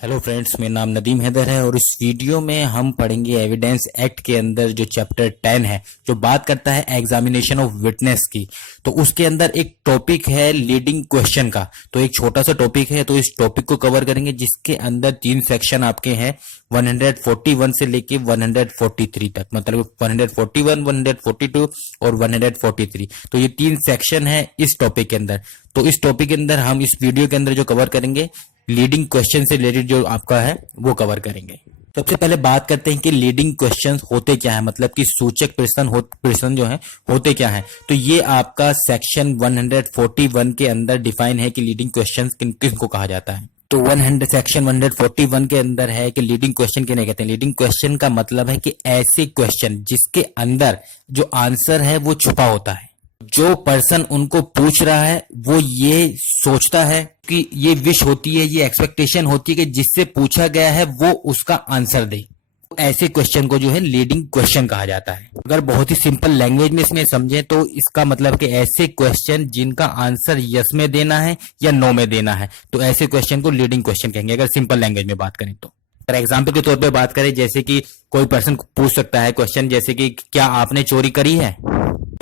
Hello friends, मेरा नाम नदीम हैदर है और इस वीडियो में हम पढ़ेंगे एविडेंस एक्ट के अंदर जो चैप्टर 10 है जो बात करता है एग्जामिनेशन ऑफ विटनेस की। तो उसके अंदर एक टॉपिक है लीडिंग क्वेश्चन का। तो एक छोटा सा टॉपिक है, तो इस टॉपिक को कवर करेंगे जिसके अंदर 3 सेक्शन आपके हैं 141 से लेके 143 तक, मतलब 141, 142 और 143। तो ये 3 सेक्शन है इस टॉपिक के अंदर। तो इस टॉपिक के अंदर हम इस वीडियो के अंदर जो कवर करेंगे लीडिंग क्वेश्चन से रिलेटेड जो आपका है वो कवर करेंगे। सबसे पहले बात करते हैं कि लीडिंग क्वेश्चंस होते क्या है, मतलब कि सूचक प्रश्न जो है होते क्या है। तो ये आपका सेक्शन 141 के अंदर डिफाइन है कि लीडिंग क्वेश्चंस किनको कहा जाता है। तो सेक्शन 141 के अंदर है कि लीडिंग क्वेश्चन किन्हें कहते हैं। लीडिंग क्वेश्चन का मतलब है कि ऐसे क्वेश्चन जिसके अंदर जो आंसर है वो छुपा होता है। जो पर्सन उनको पूछ रहा है वो ये सोचता है कि ये विश होती है, ये एक्सपेक्टेशन होती है कि जिससे पूछा गया है वो उसका आंसर दे। ऐसे क्वेश्चन को जो है लीडिंग क्वेश्चन कहा जाता है। अगर बहुत ही सिंपल लैंग्वेज में इसमें समझें तो इसका मतलब कि ऐसे क्वेश्चन जिनका आंसर यस में देना है या नो में देना है, तो ऐसे क्वेश्चन को लीडिंग क्वेश्चन कहेंगे अगर सिंपल लैंग्वेज में बात करें तो। अगर एग्जाम्पल के तौर पे बात करें, जैसे कि कोई पर्सन पूछ सकता है क्वेश्चन, जैसे कि क्या आपने चोरी करी है,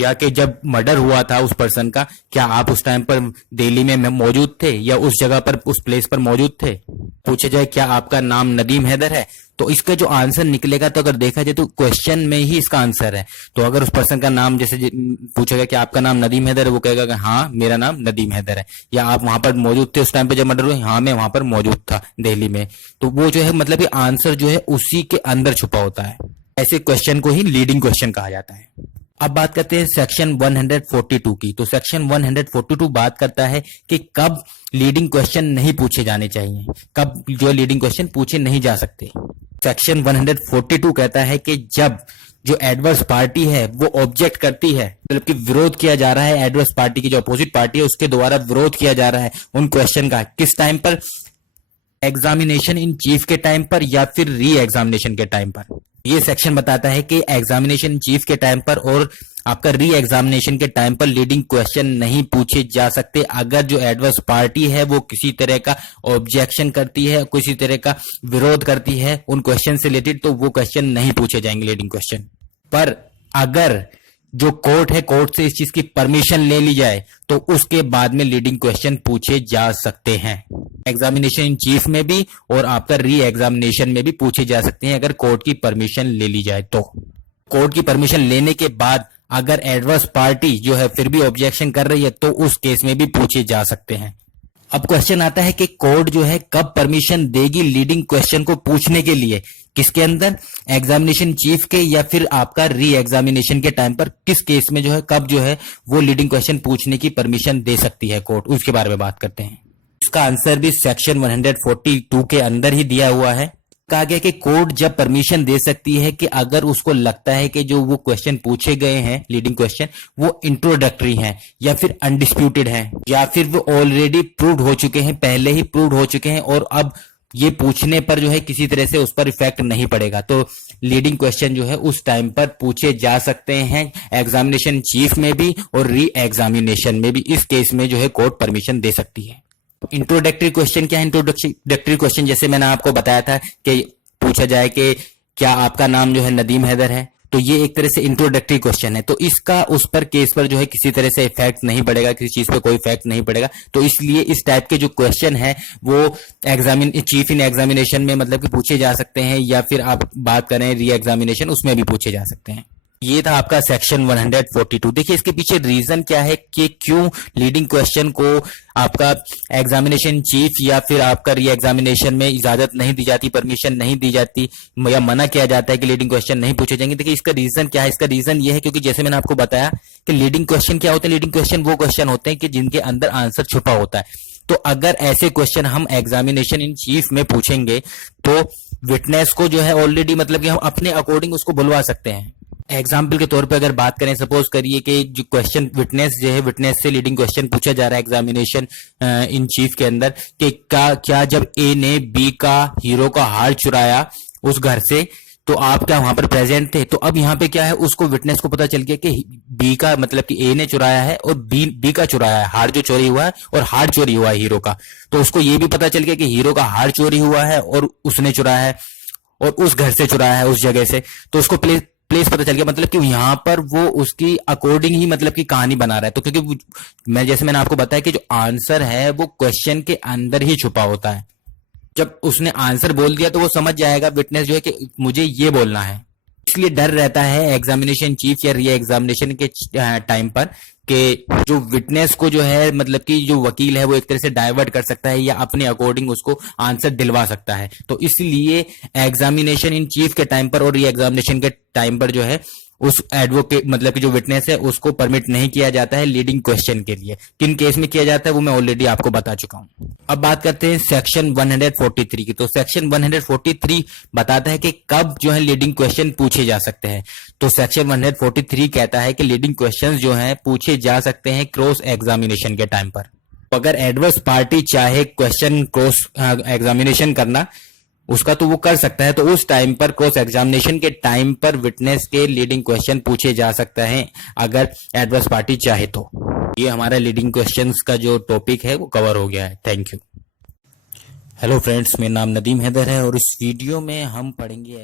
या कि जब मर्डर हुआ था उस पर्सन का क्या आप उस टाइम पर दिल्ली में मौजूद थे या उस जगह पर उस प्लेस पर मौजूद थे। पूछा जाए क्या आपका नाम नदीम हैदर है, तो इसका जो आंसर निकलेगा, तो अगर देखा जाए तो क्वेश्चन में ही इसका आंसर है। तो अगर उस पर्सन का नाम जैसे पूछेगा कि आपका नाम नदीम हैदर है, वो कहेगा कि हाँ मेरा नाम नदीम हैदर है। या आप वहां पर मौजूद थे उस टाइम पे जब मर्डर हुआ, हाँ मैं वहां पर मौजूद था दिल्ली में। तो वो जो है मतलब कि आंसर जो है उसी के अंदर छुपा होता है। ऐसे क्वेश्चन को ही लीडिंग क्वेश्चन कहा जाता है। अब बात करते हैं सेक्शन 142 की। तो सेक्शन 142 बात करता है कि कब लीडिंग क्वेश्चन नहीं पूछे जाने चाहिए, कब जो लीडिंग क्वेश्चन पूछे नहीं जा सकते। सेक्शन 142 कहता है कि जब जो एडवर्स पार्टी है वो ऑब्जेक्ट करती है, मतलब कि विरोध किया जा रहा है, एडवर्स पार्टी की जो अपोजिट पार्टी है उसके द्वारा विरोध किया जा रहा है उन क्वेश्चन का, किस टाइम पर, एग्जामिनेशन इन चीफ के टाइम पर या फिर री एग्जामिनेशन के टाइम पर। ये सेक्शन बताता है कि एग्जामिनेशन चीफ के टाइम पर और आपका री एग्जामिनेशन के टाइम पर लीडिंग क्वेश्चन नहीं पूछे जा सकते अगर जो एडवर्स पार्टी है वो किसी तरह का ऑब्जेक्शन करती है, किसी तरह का विरोध करती है उन क्वेश्चन से रिलेटेड, तो वो क्वेश्चन नहीं पूछे जाएंगे लीडिंग क्वेश्चन। पर अगर जो कोर्ट है, कोर्ट से इस चीज की परमिशन ले ली जाए तो उसके बाद में लीडिंग क्वेश्चन पूछे जा सकते हैं। एग्जामिनेशन इन चीफ में भी और आपका री एग्जामिनेशन में भी पूछे जा सकते हैं अगर कोर्ट की परमिशन ले ली जाए। तो कोर्ट की परमिशन लेने के बाद अगर एडवर्स पार्टी जो है फिर भी ऑब्जेक्शन कर रही है तो उस केस में भी पूछे जा सकते हैं। अब क्वेश्चन आता है कि कोर्ट जो है कब परमिशन देगी लीडिंग क्वेश्चन को पूछने के लिए, किसके अंदर, एग्जामिनेशन चीफ के या फिर आपका री एग्जामिनेशन के टाइम पर, किस केस में जो है कब जो है वो लीडिंग क्वेश्चन पूछने की परमिशन दे सकती है कोर्ट, उसके बारे में बात करते हैं। इसका आंसर भी सेक्शन 142 के अंदर ही दिया हुआ है। कहा गया कि कोर्ट जब परमिशन दे सकती है कि अगर उसको लगता है कि जो वो क्वेश्चन पूछे गए हैं लीडिंग क्वेश्चन वो इंट्रोडक्टरी हैं या फिर अनडिस्प्यूटेड हैं या फिर वो ऑलरेडी प्रूव्ड हो चुके हैं, पहले ही प्रूव्ड हो चुके हैं और अब ये पूछने पर जो है किसी तरह से उस पर इफेक्ट नहीं पड़ेगा, तो लीडिंग क्वेश्चन जो है उस टाइम पर पूछे जा सकते हैं एग्जामिनेशन चीफ में भी और री एग्जामिनेशन में भी। इस केस में जो है कोर्ट परमिशन दे सकती है। इंट्रोडक्टरी क्वेश्चन क्या है? इंट्रोडक्टरी क्वेश्चन जैसे मैंने आपको बताया था कि पूछा जाए कि क्या आपका नाम जो है नदीम हैदर है, तो ये एक तरह से इंट्रोडक्टरी क्वेश्चन है। तो इसका उस पर केस पर जो है किसी तरह से इफेक्ट नहीं पड़ेगा, किसी चीज पे कोई इफेक्ट नहीं पड़ेगा। तो इसलिए इस टाइप के जो क्वेश्चन है वो चीफ इन एग्जामिनेशन में मतलब कि पूछे जा सकते हैं या फिर आप बात करें री एग्जामिनेशन उसमें भी पूछे जा सकते हैं। ये था आपका सेक्शन 142। देखिए इसके पीछे रीजन क्या है कि क्यों लीडिंग क्वेश्चन को आपका एग्जामिनेशन चीफ या फिर आपका री एग्जामिनेशन में इजाजत नहीं दी जाती, परमिशन नहीं दी जाती या मना किया जाता है कि लीडिंग क्वेश्चन नहीं पूछे जाएंगे। देखिए इसका रीजन क्या है? इसका रीजन ये है क्योंकि जैसे मैंने आपको बताया कि लीडिंग क्वेश्चन क्या होते हैं, लीडिंग क्वेश्चन वो क्वेश्चन होते हैं कि जिनके अंदर आंसर छुपा होता है। तो अगर ऐसे क्वेश्चन हम एग्जामिनेशन इन चीफ में पूछेंगे तो विटनेस को जो है ऑलरेडी मतलब कि हम अपने अकॉर्डिंग उसको बुलवा सकते हैं। एग्जाम्पल के तौर पे अगर बात करें, सपोज करिए कि जो क्वेश्चन विटनेस जो है, विटनेस से लीडिंग क्वेश्चन पूछा जा रहा है एग्जामिनेशन इन चीफ के अंदर कि क्या जब ए ने बी का हीरो का हार चुराया उस घर से तो आप क्या वहां पर प्रेजेंट थे? तो अब यहाँ पे क्या है, उसको विटनेस को पता चल गया कि बी का मतलब कि ए ने चुराया है और बी का चुराया है, हार जो चोरी हुआ है और हार चोरी हुआ है हीरो का। तो उसको ये भी पता चल गया कि हीरो का हार चोरी हुआ है और उसने चुराया है और उस घर से चुराया है, उस जगह से। तो उसको प्लेस पता चल गया, मतलब कि यहाँ पर वो उसकी अकॉर्डिंग ही मतलब कि कहानी बना रहा है। तो क्योंकि मैंने आपको बताया कि जो आंसर है वो क्वेश्चन के अंदर ही छुपा होता है। जब उसने आंसर बोल दिया तो वो समझ जाएगा विटनेस जो है कि मुझे ये बोलना है। इसलिए डर रहता है एग्जामिनेशन चीफ या री एग्जामिनेशन के टाइम पर कि जो विटनेस को जो है मतलब कि जो वकील है वो एक तरह से डाइवर्ट कर सकता है या अपने अकॉर्डिंग उसको आंसर दिलवा सकता है। तो इसलिए एग्जामिनेशन इन चीफ के टाइम पर और री एग्जामिनेशन के टाइम पर जो है उस एडवोकेट मतलब कि जो विटनेस है उसको परमिट नहीं किया जाता है लीडिंग क्वेश्चन के लिए। किन केस में किया जाता है वो मैं ऑलरेडी आपको बता चुका हूं। अब बात करते हैं सेक्शन 143 की। तो सेक्शन 143 बताता है कि कब जो है लीडिंग क्वेश्चन पूछे जा सकते हैं। तो सेक्शन 143 कहता है कि लीडिंग क्वेश्चन जो है पूछे जा सकते हैं क्रॉस एग्जामिनेशन के टाइम पर। अगर एडवर्स पार्टी चाहे क्वेश्चन क्रॉस एग्जामिनेशन करना उसका तो वो कर सकता है। तो उस टाइम पर क्रॉस एग्जामिनेशन के टाइम पर विटनेस के लीडिंग क्वेश्चन पूछे जा सकता है अगर एडवर्स पार्टी चाहे तो। ये हमारा लीडिंग क्वेश्चंस का जो टॉपिक है वो कवर हो गया है। Thank you. हेलो फ्रेंड्स, मेरा नाम नदीम हैदर है और इस वीडियो में हम पढ़ेंगे